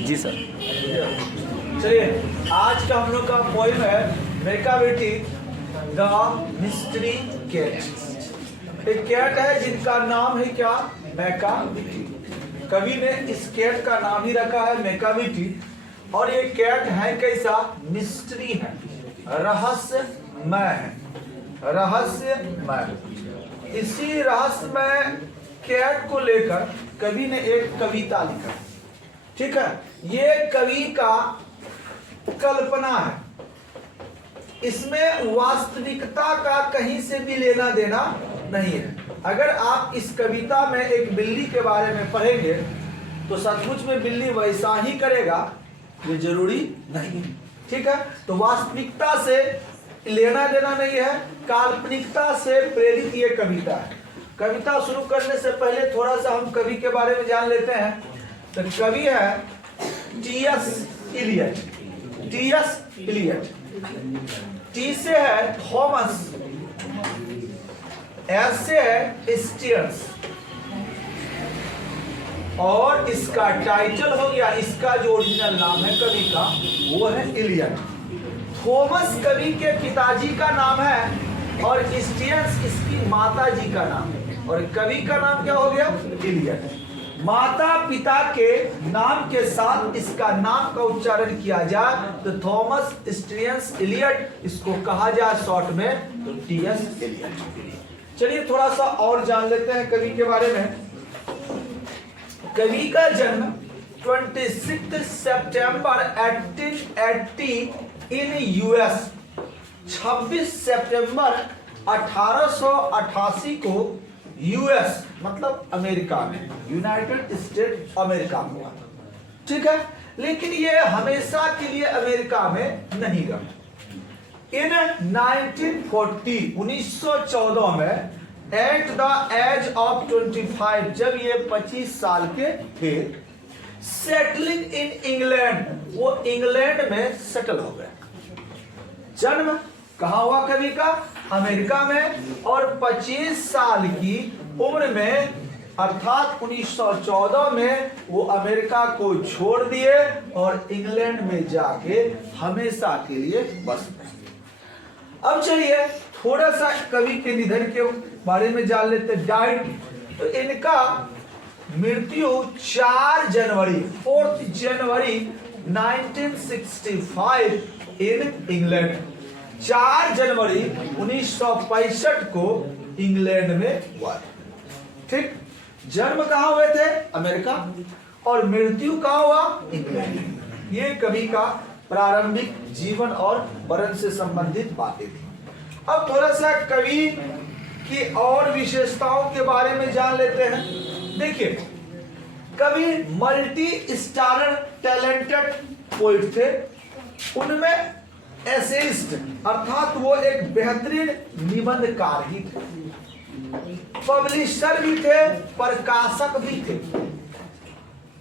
जी sir. चलिए, आज का हम लोग का पोएम है मैकाविटी द मिस्ट्री कैट। एक कैट है जिनका नाम है क्या? मैकाविटी। कवि ने इस कैट का नाम ही रखा है मैकाविटी। और ये कैट है कैसा? मिस्ट्री है, रहस्यमय है, रहस्यमय। इसी रहस्यमय कैट को लेकर कवि ने एक कविता लिखा। ठीक है, ये कवि का कल्पना है, इसमें वास्तविकता का कहीं से भी लेना देना नहीं है। अगर आप इस कविता में एक बिल्ली के बारे में पढ़ेंगे तो सचमुच में बिल्ली वैसा ही करेगा, ये जरूरी नहीं। ठीक है, तो वास्तविकता से लेना देना नहीं है, काल्पनिकता से प्रेरित ये कविता है। कविता शुरू करने से पहले थोड़ा सा हम कवि के बारे में जान लेते हैं। तो कवि है T S. Eliot. T S. Eliot. T से है थॉमस, एस से है स्टीयर्स, और इसका टाइटल हो गया, इसका जो ओरिजिनल नाम है कवि का वो है इलियट। थॉमस कवि के पिताजी का नाम है और स्टीयर्स इसकी माता जी का नाम है, और कवि का नाम क्या हो गया? इलियट। माता पिता के नाम के साथ इसका नाम का उच्चारण किया जाए तो थॉमस स्टीयर्स इलियट, इसको कहा जाए शॉर्ट में तो टी.एस. इलियट। चलिए थोड़ा सा और जान लेते हैं कवि के बारे में। कवि का जन्म 26 सितंबर 1880 इन यूएस, 26 सितंबर 1888 को यूएस मतलब अमेरिका में, यूनाइटेड स्टेट अमेरिका में हुआ। ठीक है, लेकिन ये हमेशा के लिए अमेरिका में नहीं रहा। इन 1914 में एट द एज ऑफ 25, जब ये 25 साल के थे, सेटलिंग इन इंग्लैंड, वो इंग्लैंड में सेटल हो गए। जन्म कहाँ हुआ कवि का? अमेरिका में, और 25 साल की उम्र में अर्थात 1914 में वो अमेरिका को छोड़ दिए और इंग्लैंड में जाके हमेशा के लिए बस गए। अब चलिए थोड़ा सा कवि के निधन के बारे में जान लेते। डाइड, तो इनका मृत्यु 4 जनवरी 1965 इन इंग्लैंड, 4 जनवरी 1965 को इंग्लैंड में हुआ। ठीक, जन्म कहाँ हुए थे? अमेरिका, और मृत्यु कहाँ हुआ? इंग्लैंड। ये कवि का प्रारंभिक जीवन और मरण से संबंधित बातें थी। अब थोड़ा सा कवि की और विशेषताओं के बारे में जान लेते हैं। देखिए, कवि मल्टी स्टारर टैलेंटेड पोइट थे। उनमें एसेइस्ट अर्थात वो एक बेहतरीन निबंधकार ही थे, पब्लिशर भी थे, प्रकाशक भी थे,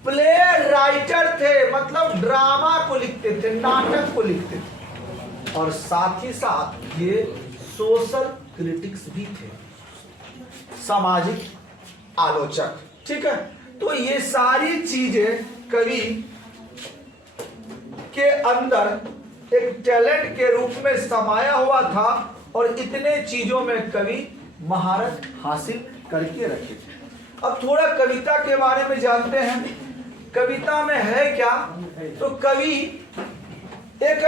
प्ले राइटर थे, मतलब ड्रामा को लिखते थे, नाटक को लिखते थे, और साथ ही साथ ये सोशल क्रिटिक्स भी थे, सामाजिक आलोचक। ठीक है, तो ये सारी चीजें कवि के अंदर एक टैलेंट के रूप में समाया हुआ था, और इतने चीजों में कवि महारत हासिल करके रखे थे। अब थोड़ा कविता के बारे में जानते हैं। कविता में है क्या? तो कवि एक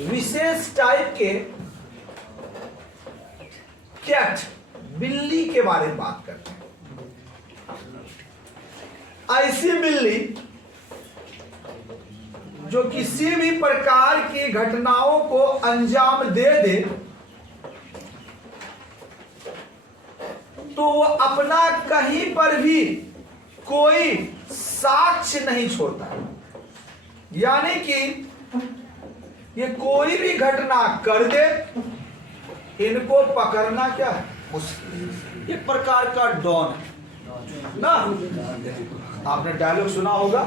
विशेष टाइप के कैट, बिल्ली के बारे में बात करते हैं। ऐसी बिल्ली जो किसी भी प्रकार की घटनाओं को अंजाम दे दे तो वो अपना कहीं पर भी कोई साक्ष्य नहीं छोड़ता। यानी कि ये कोई भी घटना कर दे, इनको पकड़ना क्या है? मुश्किल। ये प्रकार का डॉन ना, आपने डायलॉग सुना होगा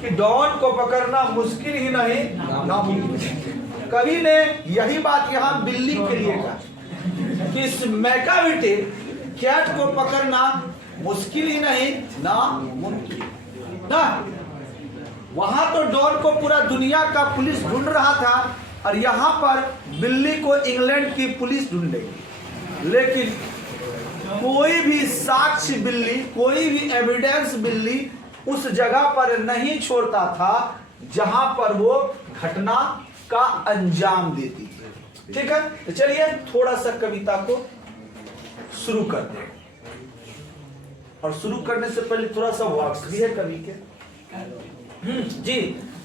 कि डॉन को पकड़ना मुश्किल ही नहीं नामुमकिन। कवि ने यही बात यहां बिल्ली के लिए कहा कि इस मैकाविटी कैट को पकड़ना मुश्किल ही नहीं नामुमकिन ना। वहां तो डॉन को पूरा दुनिया का पुलिस ढूंढ रहा था और यहाँ पर बिल्ली को इंग्लैंड की पुलिस ढूंढेगी, लेकिन कोई भी साक्ष्य बिल्ली, कोई भी एविडेंस बिल्ली उस जगह पर नहीं छोड़ता था जहां पर वो घटना का अंजाम देती थी। ठीक है, तो चलिए थोड़ा सा कविता को शुरू करते हैं, और शुरू करने से पहले थोड़ा सा वर्क्स भी है कवि के। जी,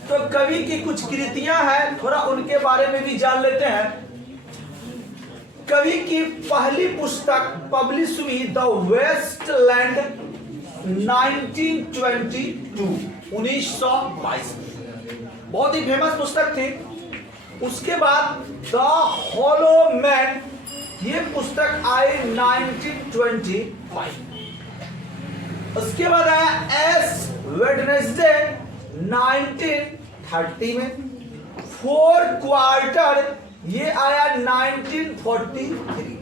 तो कवि की कुछ कृतियां हैं, थोड़ा उनके बारे में भी जान लेते हैं। कवि की पहली पुस्तक पब्लिश हुई द वेस्टलैंड 1922 बहुत ही फेमस पुस्तक थी। उसके बाद द हॉलो मैन, ये पुस्तक आई 1925। उसके बाद आया एस वेडनेसडे 1930 में। फोर क्वार्टर, ये आया 1943।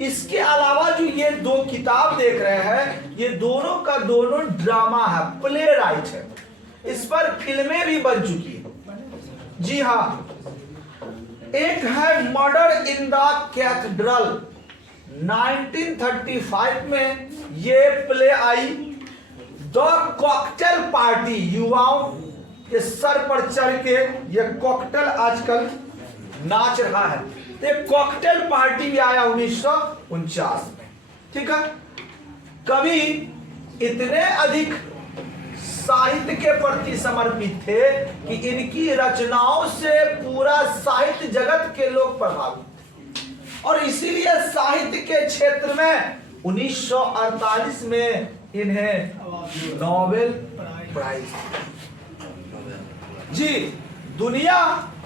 इसके अलावा जो ये दो किताब देख रहे हैं, ये दोनों का दोनों ड्रामा है, प्ले राइट है। इस पर फिल्में भी बन चुकी है। जी हाँ, एक है मर्डर इन द कैथेड्रल 1935 में ये play I. The cocktail party, युवाओं के सर पर चढ़ के ये कॉकटेल आजकल नाच रहा है, तो कॉकटेल पार्टी भी आया 1949 में। ठीक है, कवि इतने अधिक साहित्य के प्रति समर्पित थे कि इनकी रचनाओं से पूरा साहित्य जगत के लोग प्रभावित थे, और इसीलिए साहित्य के क्षेत्र में 1948 में इन्हें नोबेल प्राइज। जी, दुनिया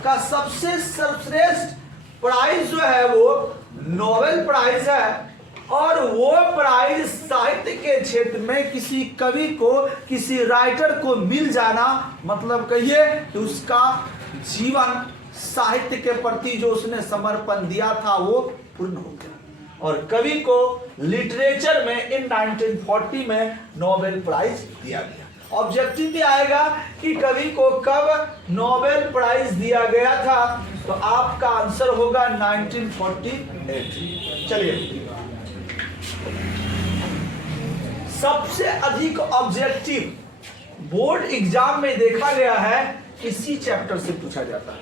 का सबसे सर्वश्रेष्ठ प्राइज जो है वो नोबेल प्राइज है, और वो प्राइज साहित्य के क्षेत्र में किसी कवि को, किसी राइटर को मिल जाना, मतलब कहिए कि उसका जीवन साहित्य के प्रति जो उसने समर्पण दिया था वो पूर्ण हो गया। और कवि को लिटरेचर में इन 1940 में नोबेल प्राइज दिया गया। ऑब्जेक्टिव भी आएगा कि कवि को कब नोबेल प्राइज दिया गया था, तो आपका आंसर होगा 1948। चलिए, सबसे अधिक ऑब्जेक्टिव बोर्ड एग्जाम में देखा गया है इसी चैप्टर से पूछा जाता है।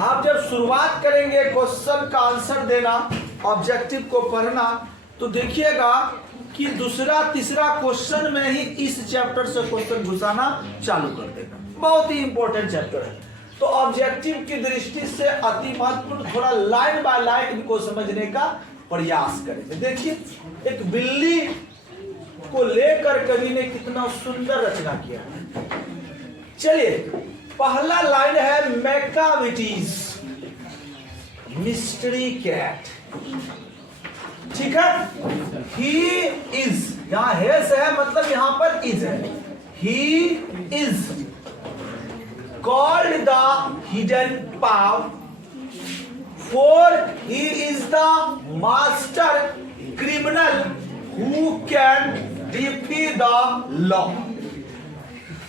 आप जब शुरुआत करेंगे क्वेश्चन का आंसर देना, ऑब्जेक्टिव को पढ़ना, तो देखिएगा कि दूसरा तीसरा क्वेश्चन में ही इस चैप्टर से क्वेश्चन घुसाना चालू कर देगा। बहुत ही इंपॉर्टेंट चैप्टर है, तो ऑब्जेक्टिव की दृष्टि से अति महत्वपूर्ण, थोड़ा लाइन बाय लाइन इनको समझने का प्रयास करेंगे। देखिए, एक बिल्ली को लेकर कवि ने कितना सुंदर रचना किया है। चलिए, पहला लाइन है मैकाविटीज मिस्ट्री कैट। ठीक है, ही इज, यहां हेस है मतलब यहां पर इज है। He is called the hidden paw, for he is the master criminal who can defy the law.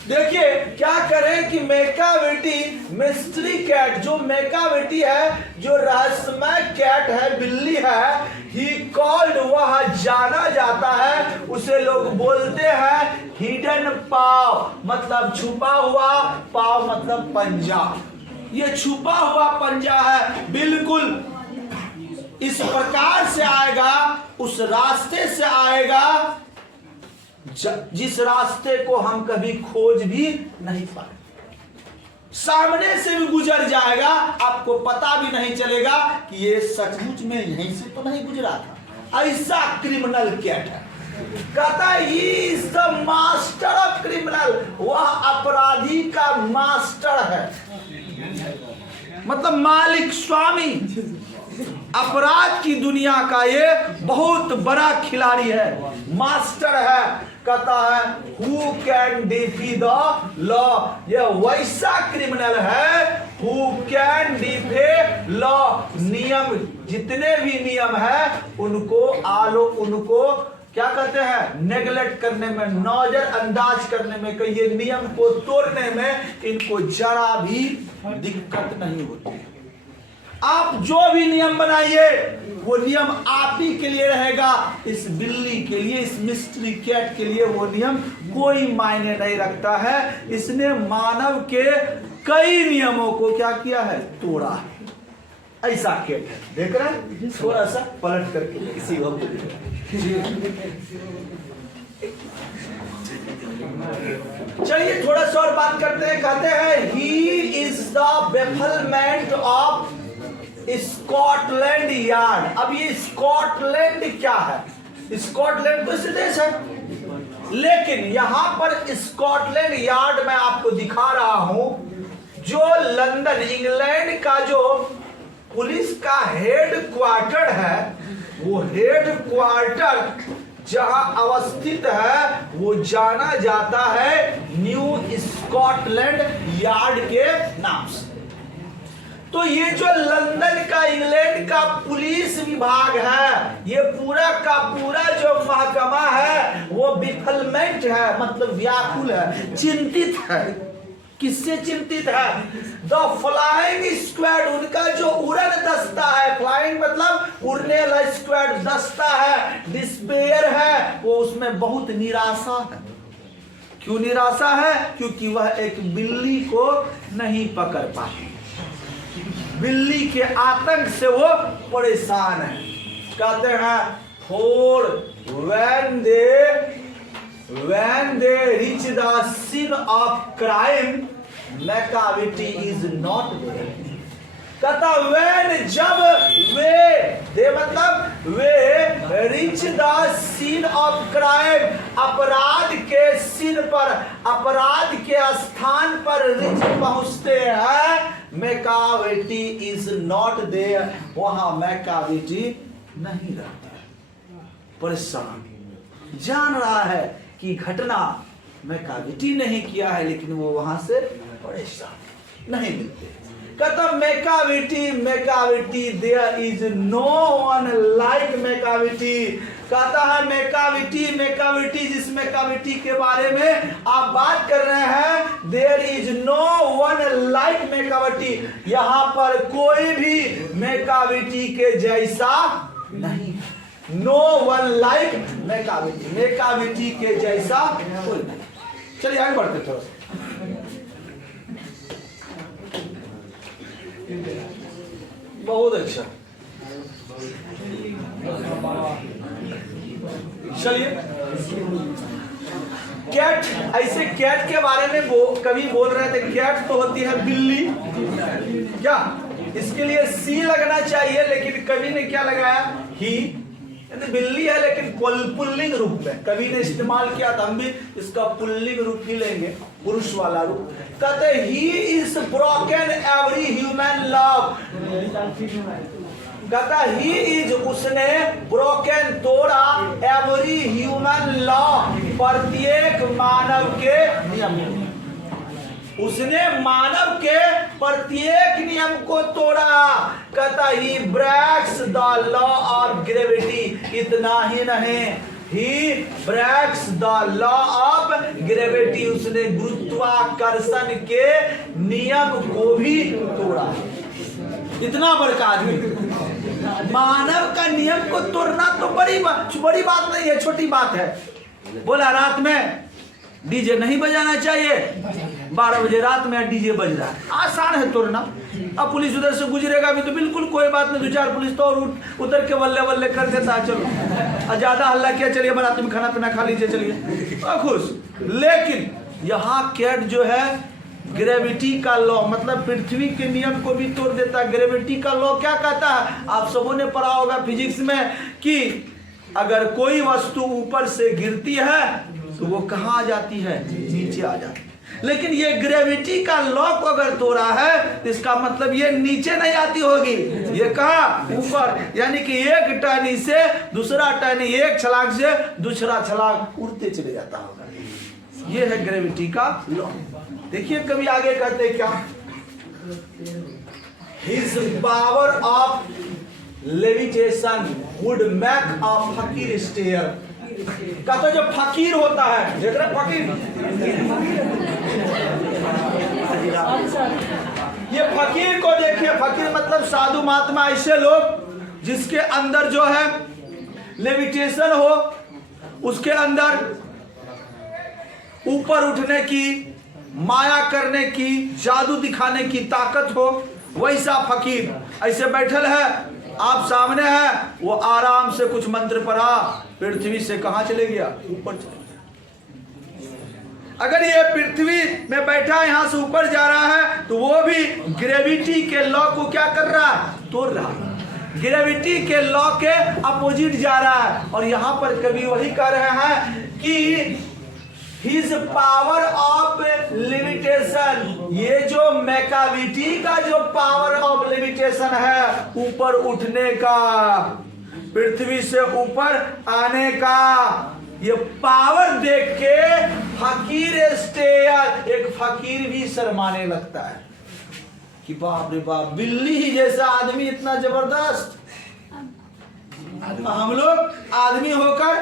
देखिए क्या करें कि मैकाविटी मिस्ट्री कैट, जो मैकाविटी है, जो रहस्यमय कैट है, बिल्ली है, ही कॉल्ड, वह जाना जाता है, उसे लोग बोलते हैं हिडन पाव, मतलब छुपा हुआ, पाव मतलब पंजा। ये छुपा हुआ पंजा है, बिल्कुल इस प्रकार से आएगा, उस रास्ते से आएगा जिस रास्ते को हम कभी खोज भी नहीं पाए, सामने से भी गुजर जाएगा, आपको पता भी नहीं चलेगा कि ये सचमुच में यहीं से तो नहीं गुजरा था। ऐसा क्रिमिनल कैट है। कहता है he is the master of criminal, वह अपराधी का मास्टर है, मतलब मालिक, स्वामी, अपराध की दुनिया का ये बहुत बड़ा खिलाड़ी है, मास्टर है। कहता है who can defy the law, यह वैसा क्रिमिनल है हु कैन डिफे लॉ, नियम, जितने भी नियम है उनको उनको क्या कहते हैं, नेगलेक्ट करने में, नजरअंदाज करने में, कि ये नियम को तोड़ने में इनको जरा भी दिक्कत नहीं होती। आप जो भी नियम बनाइए वो नियम आप ही के लिए रहेगा, इस बिल्ली के लिए, इस मिस्ट्री कैट के लिए वो नियम कोई मायने नहीं रखता है। इसने मानव के कई नियमों को क्या किया है, तोड़ा है। ऐसा कैट है, देख रहे हैं, थोड़ा सा पलट करके किसी वक्त। चलिए थोड़ा सा और बात करते हैं। कहते हैं ही is the bafflement of Scotland yard. अब ये स्कॉटलैंड क्या है, स्कॉटलैंड तो देश है, लेकिन यहां पर स्कॉटलैंड यार्ड मैं आपको दिखा रहा हूं, जो लंदन इंग्लैंड का जो पुलिस का हेड क्वार्टर है, वो हेड क्वार्टर जहां अवस्थित है वो जाना जाता है न्यू स्कॉटलैंड यार्ड के नाम से। तो ये जो लंदन का, इंग्लैंड का पुलिस विभाग है, ये पूरा का पूरा जो महकमा है वो विफलमेंट है, मतलब व्याकुल है, चिंतित है। किससे चिंतित है, द फ्लाइंग स्क्वाड, उनका जो उड़न दस्ता है, फ्लाइंग मतलब उड़ने वाला स्क्वाड, दस्ता है, डिस्पेयर है, वो उसमें बहुत निराशा है। क्यों निराशा है, क्योंकि वह एक बिल्ली को नहीं पकड़ पाए, बिल्ली के आतंक से वो परेशान है। कहते हैं for when they reach the scene of crime Macavity is not there। कहता when, जब वे मतलब वे reach the scene of crime, अपराध के सीन पर, अपराध के स्थान पर रिच पहुंचते हैं, मैकाविटी इज नॉट देयर, वहां मैकाविटी नहीं रहता है। परेशान, जान रहा है कि घटना मैकाविटी नहीं किया है, लेकिन वो वहां से परेशान, नहीं मिलते। कहता Macavity, Macavity, there is no one like Macavity. कहता है मैकाविटी, मैकाविटी, जिस मैकाविटी के बारे में आप बात कर रहे हैं, there is no one like Macavity, यहां पर कोई भी मैकाविटी के जैसा नहीं। No one like Macavity, Macavity के जैसा कोई नहीं। चलिए आगे बढ़ते थोड़ा सा। बहुत अच्छा, चलिए कैट, ऐसे कैट के बारे में कभी बोल रहे थे, कैट तो होती है बिल्ली, क्या इसके लिए सी लगना चाहिए, लेकिन कवि ने क्या लगाया, ही, बिल्ली है लेकिन पुल्लिंग रूप में कवि ने इस्तेमाल किया था, हम भी इसका पुल्लिंग रूप ही लेंगे, पुरुष वाला रूप। कहते he is broken every human love. कहता ही इज, उसने ब्रोकन, तोड़ा, एवरी ह्यूमन लॉ, प्रत्येक मानव के नियम, उसने मानव के प्रत्येक नियम को तोड़ा। कहता he breaks the law of gravity, इतना ही नहीं, he breaks the law of gravity, उसने गुरुत्वाकर्षण के नियम को भी तोड़ा। इतना बड़का आदमी, मानव का नियम को तोड़ना तो बड़ी बात नहीं है, छोटी बात है। बोला रात में डीजे नहीं बजाना चाहिए, 12 बजे रात में डीजे बज रहा है, आसान है तोड़ना। अब पुलिस उधर से गुजरेगा भी तो बिल्कुल कोई बात नहीं, 2-4 पुलिस तो और उधर के वल्ले वल्ले कर देता, चलो ज्यादा हल्ला किया, चलिए रात में खाना पीना खा लीजिए, चलिए खुश। लेकिन यहाँ कैट जो है ग्रेविटी का लॉ, मतलब पृथ्वी के नियम को भी तोड़ देता है। ग्रेविटी का लॉ क्या कहता है, आप सबों ने पढ़ा होगा फिजिक्स में, कि अगर कोई वस्तु ऊपर से गिरती है तो वो कहाँ आ जाती है, नीचे आ जाती है। लेकिन ये ग्रेविटी का लॉ को अगर तोड़ा है तो इसका मतलब ये नीचे नहीं आती होगी, ये कहाँ, ऊपर। यानी कि एक टहनी से दूसरा टहनी, एक छलांग से दूसरा छलांग उड़ते चले जाता होगा। ये है ग्रेविटी का लॉ। देखिए कभी आगे कहते क्या, his power of levitation would make a फकीर स्टेयर। कहता जो फकीर होता है, देख रहे फकीर, ये फकीर को देखिए, फकीर मतलब साधु महात्मा, ऐसे लोग जिसके अंदर जो है लेविटेशन हो, उसके अंदर ऊपर उठने की, माया करने की, जादू दिखाने की ताकत हो, वैसा फकीर ऐसे बैठल है, आप सामने है, वो आराम से कुछ मंत्र पढ़ा, पृथ्वी से कहां चले गया, ऊपर चले गया। अगर ये पृथ्वी में बैठा यहां से ऊपर जा रहा है, तो वो भी ग्रेविटी के लॉ को क्या कर रहा है, तोड़ रहा है, ग्रेविटी के लॉ के अपोजिट जा रहा है। और यहां पर कभी वही कह रहे हैं कि His power of limitation, ये जो मैकाविटी का जो पावर ऑफ लिमिटेशन है, ऊपर उठने का, पृथ्वी से ऊपर आने का, ये पावर देख के फकीर स्टेयर, एक फकीर भी शर्माने लगता है कि बाप रे बाप, बिल्ली ही जैसा आदमी इतना जबरदस्त। हम लोग आदमी होकर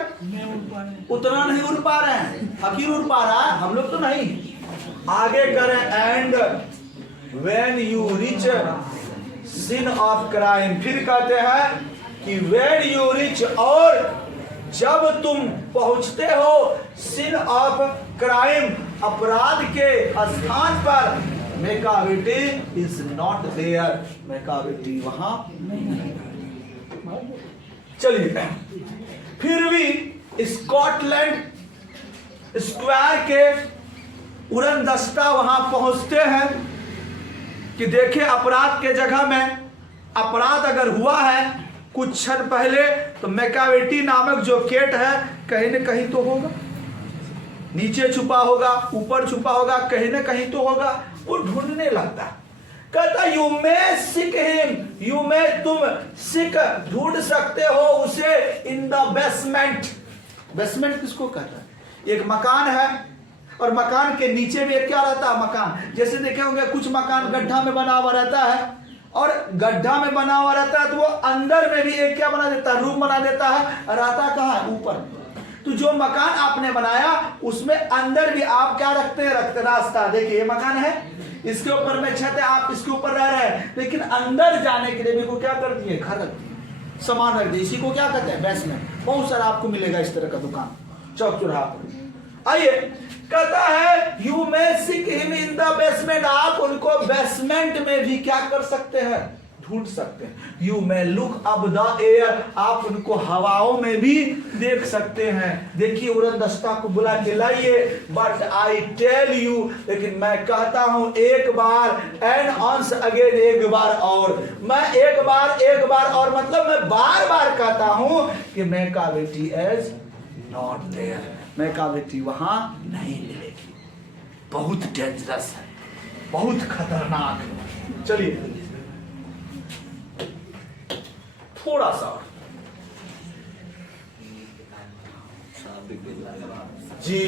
उतना नहीं उड़ पा रहे हैं, फकीर उड़ पा रहा है, हम लोग तो नहीं। आगे करें, and when you reach scene of crime, फिर कहते हैं कि व्हेन यू रीच, और जब तुम पहुंचते हो सिन ऑफ क्राइम, अपराध के स्थान पर, Macavity is not there, Macavity वहां नहीं। चलिए, फिर भी स्कॉटलैंड स्क्वायर के उड़नदस्ता वहां पहुंचते हैं कि देखे अपराध के जगह में, अपराध अगर हुआ है कुछ क्षण पहले, तो मैकाविटी नामक जो केट है कहीं न कहीं तो होगा, नीचे छुपा होगा, ऊपर छुपा होगा, कहीं न कहीं तो होगा। वो ढूंढने लगता है, कहता यू में सिक हिम, यू में तुम सिक ढूंढ सकते हो उसे इन द बेसमेंट। बेसमेंट किसको कहता है, एक मकान है, और मकान के नीचे में क्या रहता है, मकान जैसे देखे होंगे कुछ मकान गड्ढा में बना हुआ रहता है, और गड्ढा में बना हुआ रहता है तो वो अंदर में भी एक क्या बना देता है, रूम बना देता है, रहता कहाँ है, ऊपर। तो जो मकान आपने बनाया उसमें अंदर भी आप क्या रखते हैं, रखते रास्ता, देखिए ये मकान है, इसके ऊपर में छत है, आप इसके ऊपर रह रहे हैं, लेकिन अंदर जाने के लिए भी को क्या कर दिए, घर रख दिए, सामान रख दिए, इसी को क्या कहते हैं, बेसमेंट। बहुत सारा आपको मिलेगा इस तरह का दुकान चौक चौराहा पर। आइए, कहता है you may seek him in the basement, आप उनको बेसमेंट में भी क्या कर सकते हैं, ढूंढ सकते हैं। You may look up the air, आप उनको हवाओं में भी देख सकते हैं। देखिए उड़नदस्ता को बुला के लाइए, बट आई टेल यू, लेकिन मैं कहता हूं एक बार, एंड ऑन्स अगेन, एक बार और, मैं एक बार और मतलब मैं बार बार कहता हूं कि Macavity is not there, Macavity वहां नहीं मिलेगी, बहुत डेंजरस है, बहुत खतरनाक है। चलिए थोड़ा सा जी,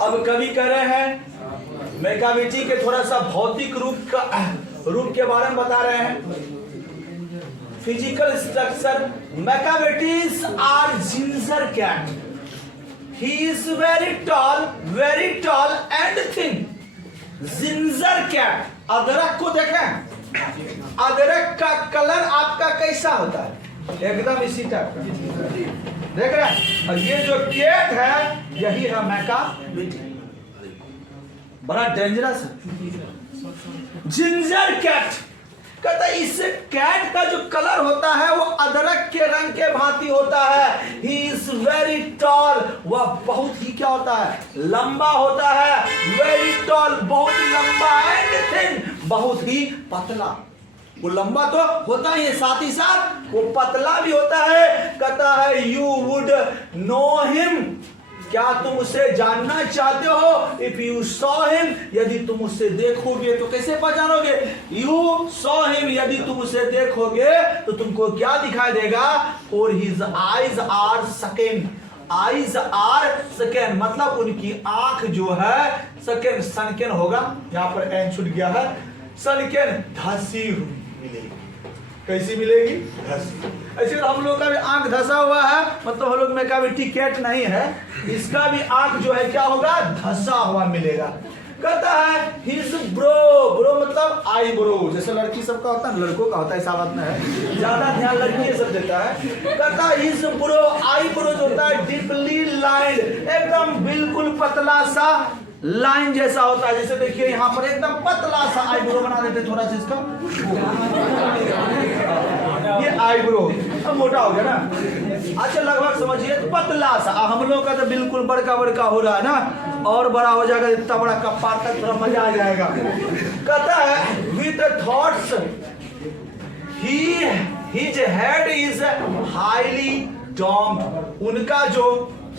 अब कभी कह रहे हैं मैकाविटी के थोड़ा सा भौतिक रूप के बारे में बता रहे हैं, physical structure. Macavity's are ginger cat, he is very tall and thin. Ginger cat, अदरक को देखें, अदरक का कलर आपका कैसा होता है, एकदम इसी टाइप का, देख रहे हैं। और ये जो कैट है यही है मैकाविटी, बड़ा डेंजरस है जिंजर कैट। कहता है इस कैट का जो कलर होता है वो अदरक के रंग के भांति होता है। ही इज वेरी टॉल, वह बहुत ही क्या होता है, लंबा होता है। वेरी टॉल, बहुत ही लंबा, एंड थिन, बहुत ही पतला। वो लंबा तो होता ही है, साथ ही साथ वो पतला भी होता है। कहता है यू वुड नो हिम, क्या तुम उसे जानना चाहते हो? इफ यू सॉ हिम, यदि तुम उसे देखोगे तो कैसे पहचानोगे? यू सॉ हिम, यदि तुम उसे देखोगे तो तुमको क्या दिखाई देगा? फॉर हिज आईज आर सकेन, आईज आर सकेन, मतलब उनकी आंख जो है सकेन, सनकेन होगा, यहाँ पर एन छूट गया है, सनकेन, धसी हुई मिलेगी। कैसी मिलेगी? धसी। ऐसे हम लोग का भी आंख धसा हुआ है, मतलब हम लोग में का भी टिकट नहीं है, इसका भी आंख जो है क्या होगा? धसा हुआ मिलेगा। कहता है हिज ब्रो मतलब आई ब्रो, जैसे लड़की सबका होता है, लड़कों का होता है, ऐसा बात नहीं है, ज्यादा ध्यान लड़की सब देता है। कहता है हिज ब्रो आई ब्रो जो होता है डीपली लाइन, एकदम बिल्कुल पतला सा लाइन जैसा होता है। जैसे देखिए यहाँ पर एकदम पतला सा आईब्रो बना देते थोड़ा सा इसका, ये आईब्रो अब मोटा हो गया ना। अच्छा लगभग समझिए पतला सा, हम लोग का तो बिल्कुल बड़का बड़का हो रहा है ना, और बड़ा हो जाएगा इतना बड़ा कपार तक, थोड़ा मजा आ जाएगा। कहता है with thoughts his head is highly doomed, उनका जो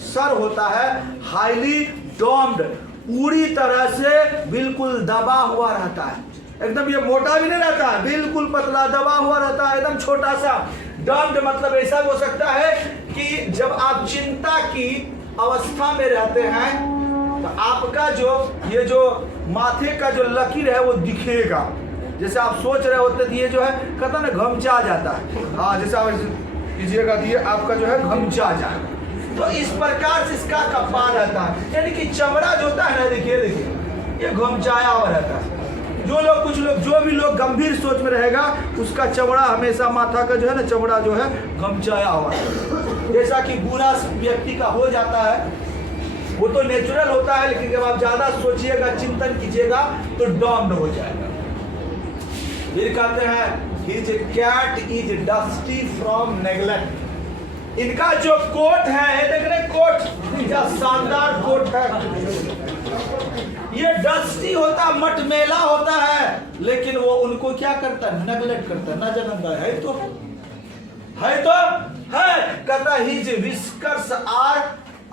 सर होता है हाईली डोम्ड, पूरी तरह से बिल्कुल दबा हुआ रहता है, एकदम ये मोटा भी नहीं रहता है, बिल्कुल पतला दबा हुआ रहता है, एकदम छोटा सा। डम्ड मतलब ऐसा हो सकता है कि जब आप चिंता की अवस्था में रहते हैं तो आपका जो ये जो माथे का जो लकीर है वो दिखेगा, जैसे आप सोच रहे होते ये जो है कहता ना घमचा जाता है, हाँ जैसे आप कीजिएगा ये आपका जो है घमचा जाएगा, तो इस प्रकार से इसका कपार रहता है, यानी कि चमड़ा जो होता है ना, देखिए देखिए ये घमचाया हुआ रहता है। जो भी लोग गंभीर सोच में रहेगा उसका चमड़ा हमेशा माथा का जो है ना चमड़ा जो है घमचाया हुआ है। जैसा कि बुरा व्यक्ति का हो जाता है वो तो नेचुरल होता है, लेकिन जब आप ज्यादा सोचिएगा चिंतन कीजिएगा तो डॉम्ड हो जाएगा। फिर कहते हैं his coat is dusty from neglect, इनका जो कोट है देख रहे कोट, क्या शानदार कोट है, ये डस्टी होता मटमेला होता है, लेकिन वो उनको क्या करता है? नेग्लेक्ट करता है, नजरअंदाज है तो है। कहता हिज विस्कर्स आर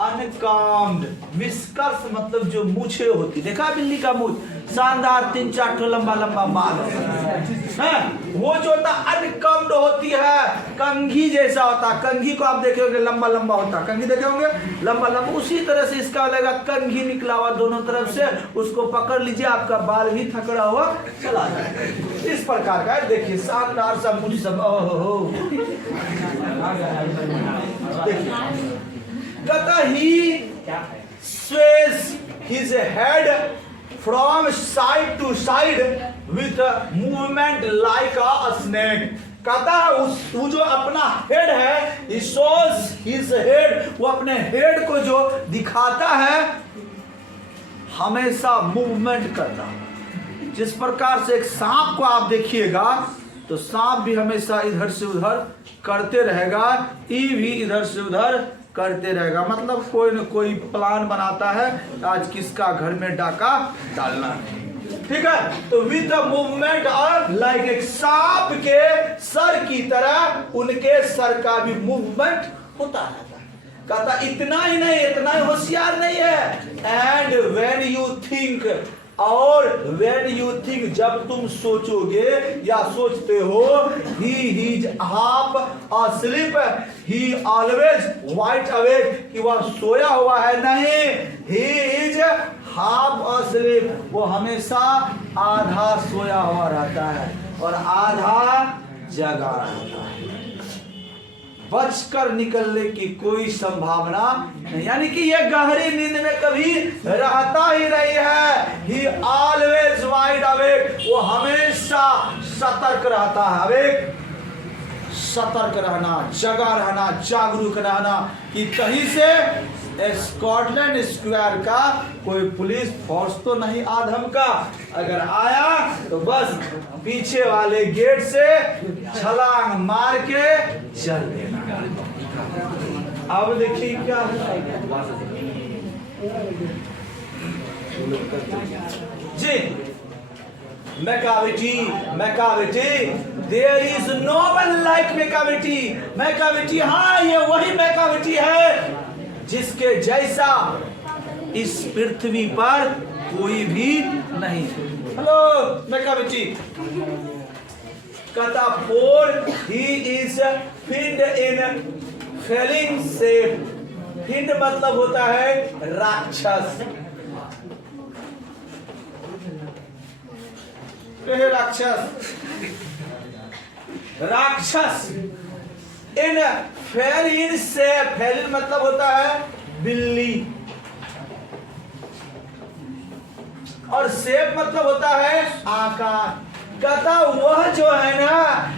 अनकाम्ड, विस्कर्स मतलब जो मूछे होती, देखा बिल्ली का मूछ शानदार 3-4 ठो लंबा लंबा बाल है, वो जो होता अनकम्ड होती है, कंघी जैसा होता। कंघी को आप देखे होंगे लंबा लंबा होता, कंघी देखे होंगे लंबा लंबा, उसी तरह से इसका लगेगा कंघी निकला हुआ दोनों तरफ से, उसको पकड़ लीजिए आपका बाल भी थकड़ा हुआ चला जाएगा। इस प्रकार का देखिए शानदार सा मूछ सब, ओहो देखिए। कहता ही sways his head from side to side with a movement like a snake, कहता है वो जो अपना हेड है, he shows his head, वो अपने हेड को जो दिखाता है हमेशा मूवमेंट करता है। जिस प्रकार से एक सांप को आप देखिएगा तो सांप भी हमेशा इधर से उधर करते रहेगा, ई भी इधर से उधर करते रहेगा, मतलब कोई न कोई प्लान बनाता है आज किसका घर में डाका डालना है, ठीक है। तो विद द मूवमेंट और लाइक एक सांप के सर की तरह उनके सर का भी मूवमेंट होता रहता है। कहता इतना ही नहीं, इतना ही होशियार नहीं है, एंड व्हेन यू थिंक, और when you think जब तुम सोचोगे या सोचते हो, he is half asleep, he always wide awake, कि वह सोया हुआ है नहीं, he is half asleep, वो हमेशा आधा सोया हुआ रहता है और आधा जगा रहता है। बचकर निकलने की कोई संभावना नहीं, यानी कि ये गहरी नींद में कभी रहता ही नहीं है। He always wide awake, वो हमेशा सतर्क रहता है। अवेक सतर्क रहना, जगा रहना, जागरूक रहना कि कहीं से स्कॉटलैंड स्क्वायर का कोई पुलिस फोर्स तो नहीं आधम का, अगर आया तो बस पीछे वाले गेट से छलांग मार के चल देना। अब देखिए क्या जी, Macavity, there is no one like Macavity. Macavity, हाँ ये वही मैकाविटी है जिसके जैसा इस पृथ्वी पर कोई भी नहीं। हेलो मैकाविटी, कहता for he is fiend in feline shape. Fiend मतलब होता है राक्षस, राक्षस राक्षस इन फेलिन से, फेलिन मतलब होता है बिल्ली, और शेप मतलब होता है आकार। कहता वह जो है ना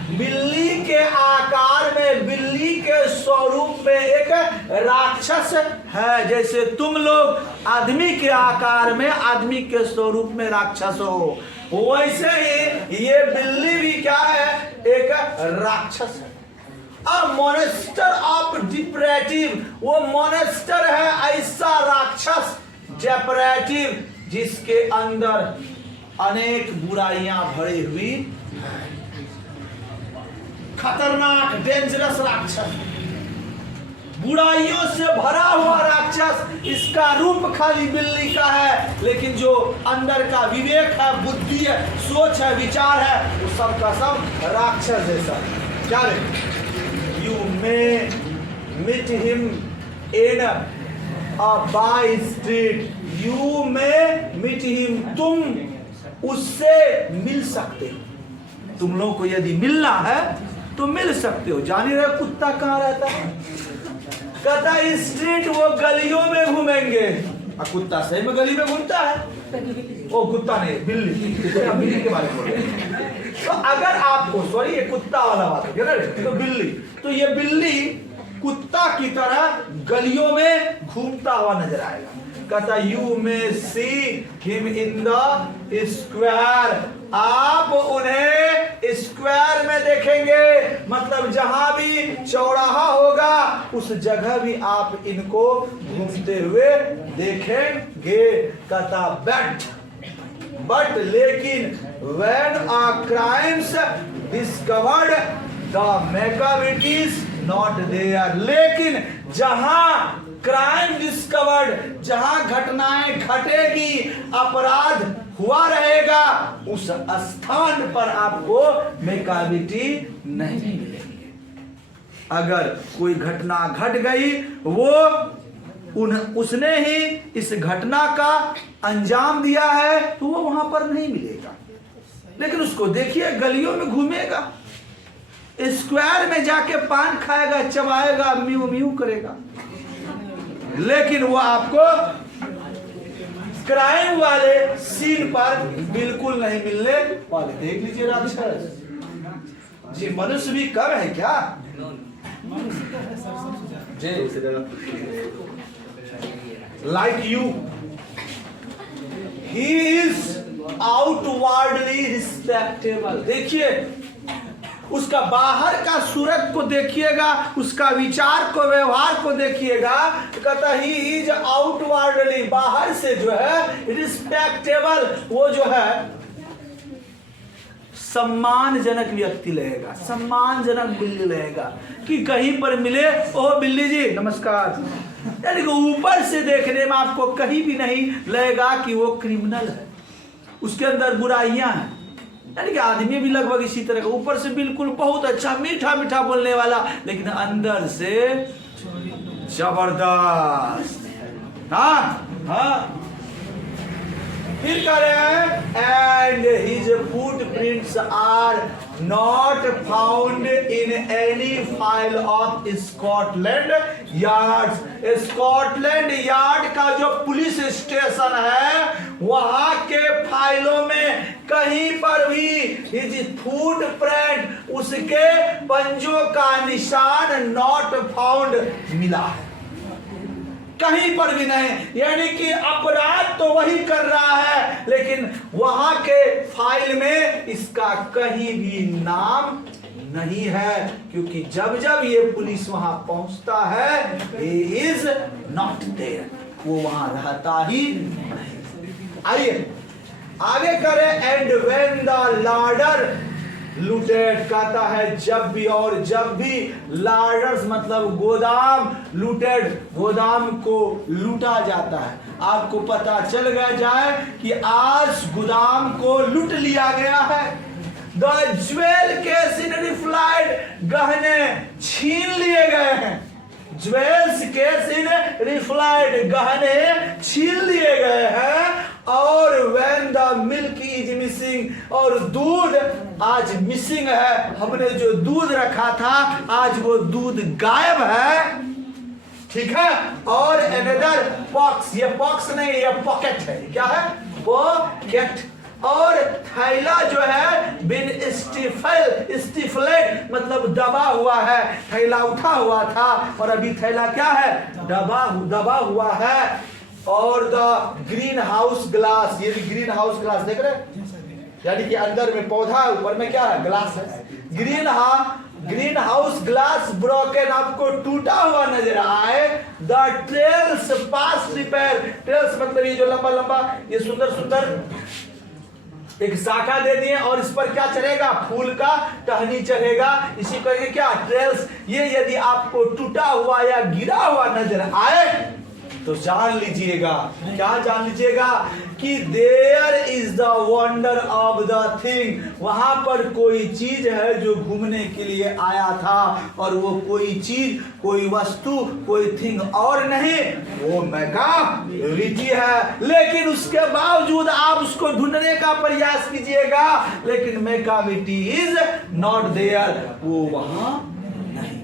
बिल्ली के आकार में, बिल्ली के स्वरूप में एक राक्षस है। जैसे तुम लोग आदमी के आकार में, आदमी के स्वरूप में राक्षस हो, वैसे ही ये बिल्ली भी क्या है, एक राक्षस है। और मोनेस्टर ऑफ डिप्रेटिव, वो मोनेस्टर है ऐसा राक्षस डेप्रेटिव जिसके अंदर अनेक बुराइयां भरी हुई, खतरनाक डेंजरस राक्षस, बुराइयों से भरा हुआ राक्षस। इसका रूप खाली बिल्ली का है, लेकिन जो अंदर का विवेक है, बुद्धि है, सोच है, विचार है, वो सब का सब राक्षस जैसा। क्या रे? You may meet him in a by street, you may meet him, तुम उससे मिल सकते हो। तुम लोगों को यदि मिलना है तो मिल सकते हो। जान ही रहे कुत्ता कहाँ रहता है? कहता स्ट्रीट, वो गलियों में घूमेंगे। कुत्ता सही में गली में घूमता है? वो कुत्ता नहीं, बिल्ली। बिल्ली के बारे में बोल रहे हैं। तो अगर आपको, सॉरी ये कुत्ता वाला बात है ना, तो बिल्ली, तो ये बिल्ली कुत्ता की तरह गलियों में घूमता हुआ नजर आएगा। कहता यू में see him in the square, आप उन्हें स्क्वायर में देखेंगे, मतलब जहां भी चौराहा होगा उस जगह भी आप इनको घूमते हुए देखेंगे। कहता बट लेकिन when a crimes discovered the macabre is not there, लेकिन जहां क्राइम डिस्कवर्ड, जहां घटनाएं घटेगी, अपराध हुआ रहेगा, उस स्थान पर आपको मेकाबिलिटी नहीं मिलेगी। अगर कोई घटना घट गई, वो उसने ही इस घटना का अंजाम दिया है, तो वो वहां पर नहीं मिलेगा। लेकिन उसको देखिए गलियों में घूमेगा, स्क्वायर में जाके पान खाएगा, चबाएगा, म्यू म्यू करेगा, लेकिन वो आपको क्राइम वाले सीन पर बिल्कुल नहीं मिलने वाले। देख लीजिए राक्षस जी, मनुष्य भी कम है क्या जी? Like you, he is outwardly respectable। देखिए उसका बाहर का सूरत को देखिएगा, उसका विचार को, व्यवहार को देखिएगा। कहता ही इज आउटवर्डली, बाहर से जो है रिस्पेक्टेबल, वो जो है सम्मानजनक व्यक्ति रहेगा, सम्मानजनक बिल्ली रहेगा। कि कहीं पर मिले, ओह बिल्ली जी नमस्कार, यानी कि ऊपर से देखने में आपको कहीं भी नहीं लगेगा कि वो क्रिमिनल है, उसके अंदर बुराइयां हैं। यानी कि आदमी भी लगभग इसी तरह का, ऊपर से बिल्कुल बहुत अच्छा मीठा मीठा बोलने वाला, लेकिन अंदर से जबरदस्त। हाँ फिर कह रहे हैं and his footprints are not found in any file of Scotland Yard. Scotland Yard का जो पुलिस स्टेशन है, वहां के फाइलों में कहीं पर भी हिज फुटप्रिंट, उसके पंजों का निशान नॉट फाउंड मिला है, कहीं पर भी नहीं। यानी कि अपराध तो वही कर रहा है, लेकिन वहां के फाइल में इसका कहीं भी नाम नहीं है, क्योंकि जब जब ये पुलिस वहां पहुंचता है, he is not there, वो वहां रहता ही नहीं। आइए आगे करें। एंड व्हेन द लार्डर लूटेड, कहता है जब भी, और जब भी लार्डर्स मतलब गोदाम, लूटेड गोदाम को लूटा जाता है। आपको पता चल गया जाए कि आज गोदाम को लूट लिया गया है। द ज्वेल केस इन रिफ्लाइड, गहने छीन लिए गए हैं। ज्वेल्स केस इन रिफ्लाइड, गहने छीन लिए गए हैं। और when the milk is missing, missing, और दूध आज मिसिंग है। हमने जो दूध रखा था आज वो दूध गायब है, ठीक है। और अनदर पॉक्स, ये पॉक्स नहीं, ये पॉकेट है। क्या है? पॉकेट। और थैला जो है बिन स्टिफलेड मतलब दबा हुआ है। थैला उठा हुआ था और अभी थैला क्या है? दबा हुआ है। और द ग्रीन हाउस ग्लास, ये भी ग्रीन हाउस ग्लास देख रहे हैं, यानी कि अंदर में पौधा है, ऊपर में क्या है? ग्लास है। ग्रीन हाउस ग्लास ब्रोकन, आपको टूटा हुआ नजर आए। The trails pass repair, trails मतलब ये जो लंबा लंबा ये सुंदर सुंदर एक शाखा दे दिए और इस पर क्या चढ़ेगा? फूल का टहनी चढ़ेगा, इसी कहेंगे क्या? ट्रेल्स। ये यदि आपको टूटा हुआ या गिरा हुआ नजर आए तो जान लीजिएगा, क्या जान लीजिएगा? कि there is the wonder of the thing, वहां पर कोई चीज है जो घूमने के लिए आया था, और वो कोई चीज, कोई वस्तु, कोई थिंग और नहीं, वो मैकाविटी है। लेकिन उसके बावजूद आप उसको ढूंढने का प्रयास कीजिएगा, लेकिन मैकाविटी इज नॉट देयर, वो वहां नहीं।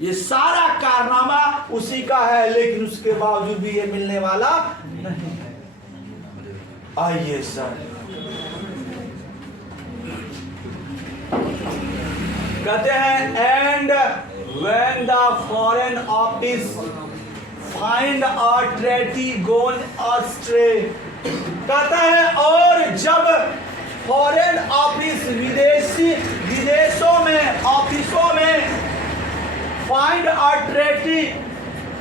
ये सारा कारनामा उसी का है, लेकिन उसके बावजूद भी ये मिलने वाला नहीं है। आइए सर, कहते हैं and when the foreign office find a treaty gone astray, कहता है और जब फॉरेन ऑफिस विदेशों में, ऑफिसों में फाइंड अ ट्रेटी,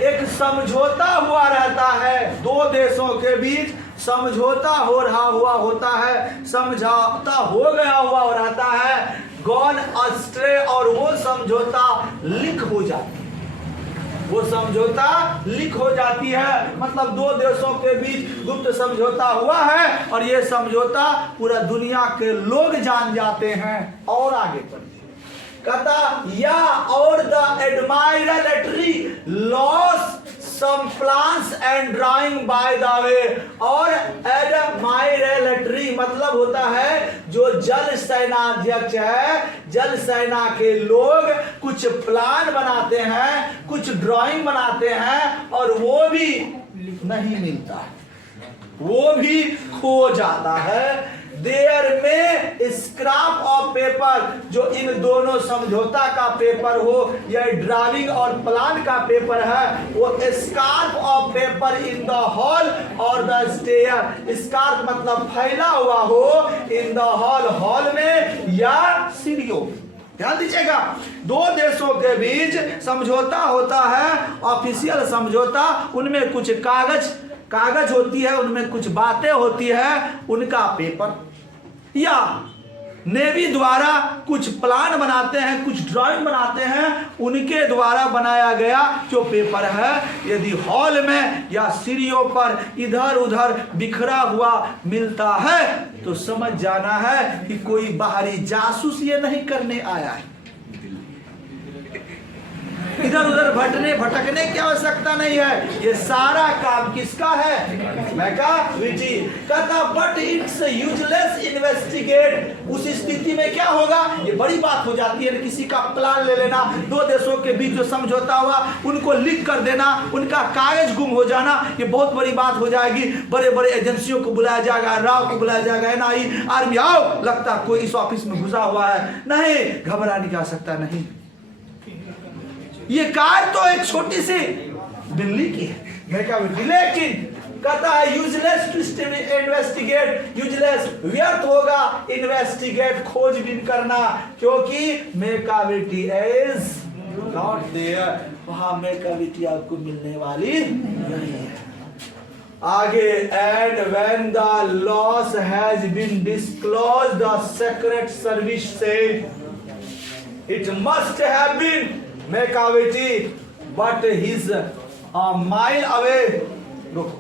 एक समझौता हुआ रहता है, दो देशों के बीच समझौता हो रहा हुआ होता है, समझौता हो गया हुआ रहता है, गॉन अस्ट्रे, और वो समझौता लीक हो जाती है। वो समझौता लीक हो जाती है, मतलब दो देशों के बीच गुप्त समझौता हुआ है और ये समझौता पूरा दुनिया के लोग जान जाते हैं। और आगे बढ़िए, कहता या और the admiralty loss some plans and drawing by the way, और एडमायरटरी मतलब होता है जो जल सेनाध्यक्ष है, जल सेना के लोग कुछ प्लान बनाते हैं, कुछ ड्राइंग बनाते हैं, और वो भी नहीं मिलता, वो भी खो जाता है। देयर में स्क्रैप ऑफ पेपर, जो इन दोनों समझौता का पेपर हो या ड्राइंग और प्लान का पेपर है, वो scrap of paper in the hall or the stair, scrap मतलब फैला हुआ हो, इन द हॉल, हॉल में या सीढ़ियों। ध्यान दीजिएगा, दो देशों के बीच समझौता होता है, ऑफिशियल समझौता, उनमें कुछ कागज होती है, उनमें कुछ बातें होती है, उनका पेपर, या नेवी द्वारा कुछ प्लान बनाते हैं, कुछ ड्राइंग बनाते हैं, उनके द्वारा बनाया गया जो पेपर है, यदि हॉल में या सीढ़ियों पर इधर उधर बिखरा हुआ मिलता है तो समझ जाना है कि कोई बाहरी जासूस ये नहीं करने आया है। इधर उधर भटकने की आवश्यकता नहीं है, ये सारा काम किसका है? मैकाविटी। कहता बट इट्स यूजलेस इन्वेस्टिगेट, उस स्थिति में क्या होगा? ये बड़ी बात हो जाती है, किसी का प्लान ले लेना, दो देशों के बीच जो समझौता हुआ उनको लीक कर देना, उनका कागज गुम हो जाना, ये बहुत बड़ी बात हो जाएगी। बड़े बड़े एजेंसियों को बुलाया जाएगा, राव को बुलाया जाएगा, NIA आर्मी, आओ लगता कोई इस ऑफिस में घुसा हुआ है, नहीं घबराने की आवश्यकता नहीं। ये कार तो एक छोटी सी बिल्ली की है, लेकिन कहता है यूजलेस टू इन्वेस्टिगेट, यूजलेस व्यर्थ होगा इन्वेस्टिगेट खोजबीन करना, क्योंकि मैकाविटी इज नॉट देयर, वहां मैकाविटी आपको मिलने वाली नहीं है। आगे and when the loss has been disclosed the secret service said it must have been Macavity but his a mile away। रुको,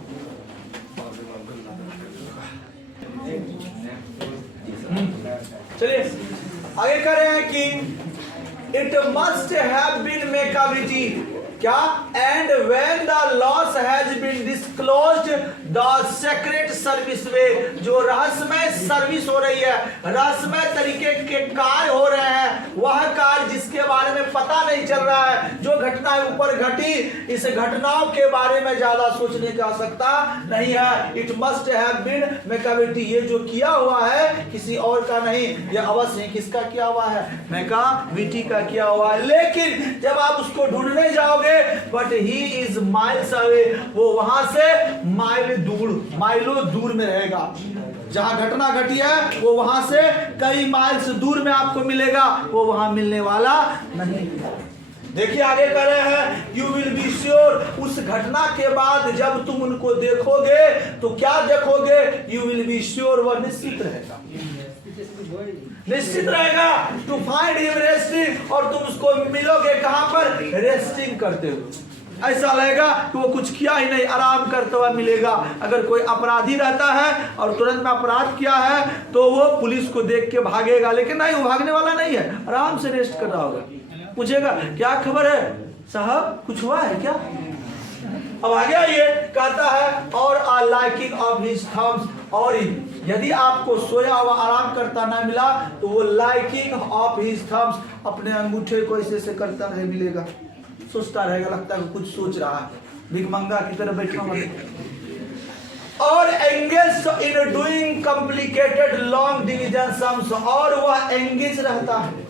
चलिए आगे कह रहे हैं कि it must have been Macavity, क्या? And when the loss has been disclosed the secret service way, जो रहस्यमय सर्विस हो रही है, रहस्यमय तरीके के कार्य हो रहे हैं, वह कार्य जिसके बारे में पता नहीं चल रहा है, जो घटनाएं ऊपर घटी, इस घटनाओं के बारे में ज्यादा सोचने की आवश्यकता नहीं है। It must have been Macavity, ये जो किया हुआ है किसी और का नहीं, यह अवश्य किसका किया हुआ है? मैकाविटी का किया हुआ है। लेकिन जब आप उसको ढूंढने जाओगे, but he is miles away, वो वहां से माइलों दूर में रहेगा। जहां घटना घटी है वो वहां से कई माइल्स दूर में आपको मिलेगा, वो वहां मिलने वाला नहीं। देखिए आगे कह रहे हैं, यू विल बी श्योर, उस घटना के बाद जब तुम उनको देखोगे तो क्या देखोगे? यू विल बी श्योर, वह निश्चित रहेगा, निश्चित रहेगा टू फाइंड हिम रेस्टिंग, और तुम उसको मिलोगे कहां पर? रेस्टिंग करते हुए। ऐसा लगेगा कि वो कुछ किया ही नहीं, आराम करते हुए मिलेगा। अगर कोई अपराधी रहता है और तुरंत में अपराध किया है तो वो पुलिस को देख के भागेगा, लेकिन नहीं, वो भागने वाला नहीं है, आराम से रेस्ट कर रहा होगा। पूछेगा क्या खबर है साहब, कुछ हुआ है क्या? अब आगे आइए, कहता है और आ लाइकिंग ऑफ हिज थम्स, और यदि आपको सोया हुआ आराम करता ना मिला तो वो लाइकिंग ऑफ हिज थम्स, अपने अंगूठे को ऐसे से करता रहे मिलेगा, सोचता रहेगा, लगता है कुछ सोच रहा है, भिखमंगा की तरह बैठा हुआ। और engage in doing complicated long division sums, और वह एंगेज रहता है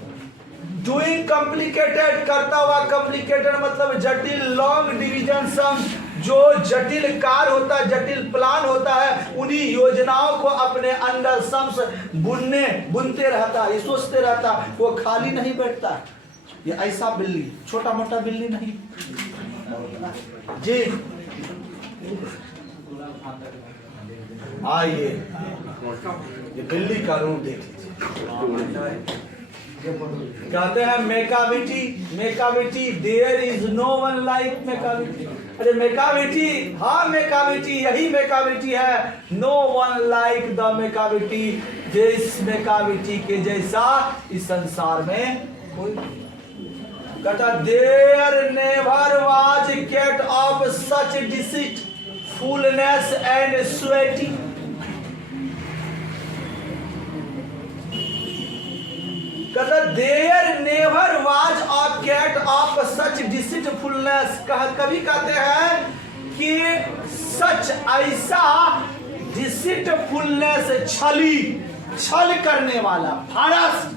डूइंग कॉम्प्लिकेटेड, करता हुआ, कॉम्प्लिकेटेड मतलब जटिल, लॉन्ग डिवीजन सम्स, जो जटिल कार्य होता है, जटिल प्लान होता है, उन्हीं योजनाओं को अपने अंदर सम्स बुनते रहता है, सोचते रहता है, वो खाली नहीं बैठता। ये ऐसा बिल्ली, छोटा मोटा बिल्ली नहीं जी। आइए ये बिल्ली का रूप देख लीजिए। कहते हैं Macavity, Macavity, there is no one like Macavity. अरे मैकाविटी, हाँ मैकाविटी, यही मैकाविटी है। No one like the Macavity, जिस मैकाविटी के जैसा इस संसार में कोई। कहता there never was cat of such deceitfulness and suavity. कहता there never was a cat of such deceitfulness, कभी कहते हैं कि सच ऐसा डिसीटफुलनेस, छल करने वाला, फारस,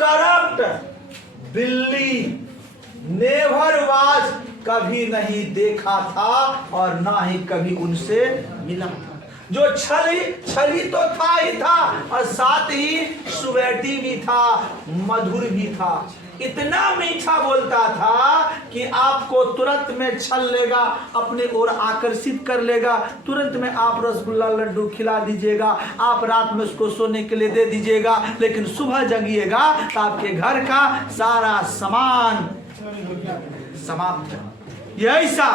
करप्ट बिल्ली, नेवर वाज कभी नहीं देखा था और ना ही कभी उनसे मिला था। जो छली तो था ही था, और साथ ही सुवेटी भी था, मधुर भी था, इतना मीठा बोलता था कि आपको तुरंत में छल लेगा, अपने ओर आकर्षित कर लेगा। तुरंत में आप रसगुल्ला लड्डू खिला दीजिएगा, आप रात में उसको सोने के लिए दे दीजिएगा, लेकिन सुबह जगिएगा तो आपके घर का सारा सामान समाप्त है। ये ऐसा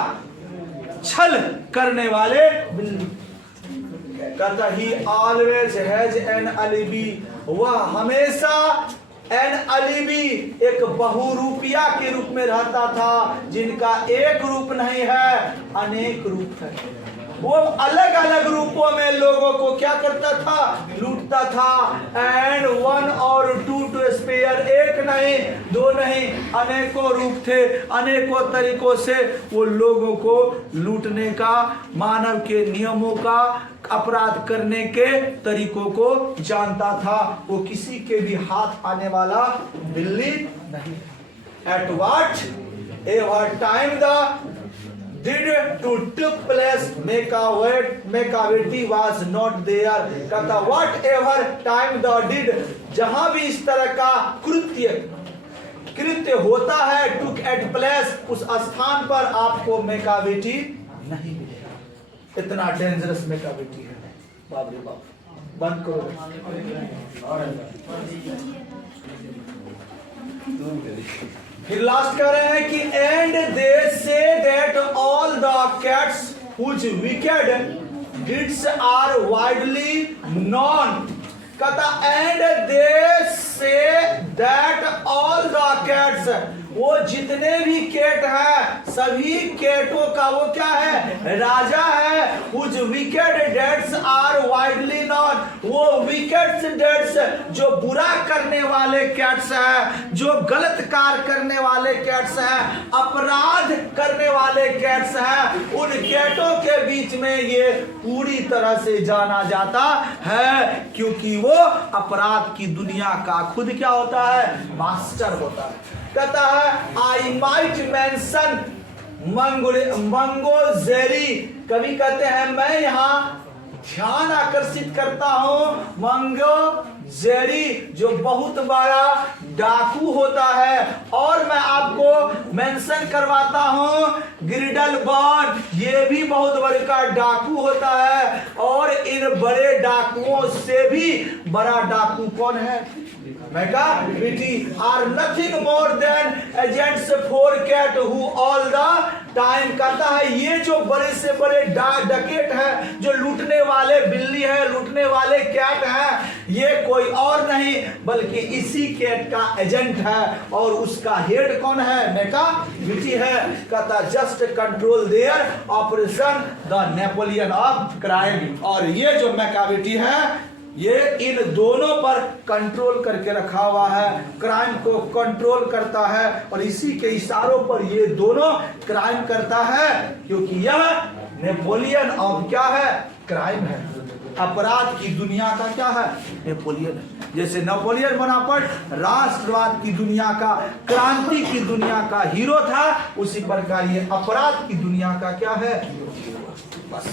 छल करने वाले बिल्ली। कहता ही ऑलवेज हैज एन अलिबी, वह हमेशा एन अलिबी, एक बहुरूपिया के रूप में रहता था, जिनका एक रूप नहीं है, अनेक रूप है। वो अलग अलग रूपों में लोगों को क्या करता था? लूटता था। एंड वन और टू टू स्पेयर, एक नहीं, दो नहीं, अनेकों रूप थे, अनेकों तरीकों से वो लोगों को लूटने का, मानव के नियमों का, अपराध करने के तरीकों को जानता था। वो किसी के भी हाथ आने वाला बिल्ली नहीं। At what ever time the did to took place Macavity was not there। कहता whatever time the did, जहां भी इस तरह का कृत्य होता है, took at place, उस स्थान पर आपको Macavity नहीं मिलेगा। इतना डेंजरस Macavity है, बाप रे बाप। बंद करो। फिर लास्ट कह रहे हैं कि and they say that all the cats which wicked deeds are widely known. कहता and they say that all the cats, वो जितने भी कैट हैं सभी कैटों का वो क्या है, राजा है। Whose wicked deeds are widely known, वो wicked deeds जो बुरा करने वाले कैट्स हैं, जो गलत कार्य करने वाले कैट्स हैं, अपराध करने वाले कैट्स हैं, उन कैटों के बीच में ये पूरी तरह से जाना जाता है, क्योंकि वो अपराध की दुनिया का खुद क्या होता है, मास्टर होता है। कहता है आई माइट मेंशन मंगोजेरी, कभी कहते हैं मैं यहाँ ध्यान आकर्षित करता हूं मंगोजेरी जो बहुत बड़ा डाकू होता है, और मैं आपको मेंशन करवाता हूं ग्रिडलबॉर्न, ये भी बहुत बड़े का डाकू होता है। और इन बड़े डाकुओं से भी बड़ा डाकू कौन है, are nothing more than agents for cat who all the time. कहता है ये जो बड़े से बड़े डकेट है, जो लूटने वाले बिल्ली है, लूटने वाले कैट है, ये कोई और नहीं बल्कि इसी कैट का एजेंट है। और उसका हेड कौन है, मैकाविटी है। कहता just control their operation the Napoleon of crime. और ये जो मैकाविटी है ये इन दोनों पर कंट्रोल करके रखा हुआ है, क्राइम को कंट्रोल करता है, और इसी के इशारों पर ये दोनों क्राइम करता है, क्योंकि यह नेपोलियन ऑफ क्या है, क्राइम है। अपराध की दुनिया का क्या है, नेपोलियन है। जैसे नेपोलियन बोनापार्ट राष्ट्रवाद की दुनिया का, क्रांति की दुनिया का हीरो था, उसी प्रकार ये अपराध की दुनिया का क्या है, बस।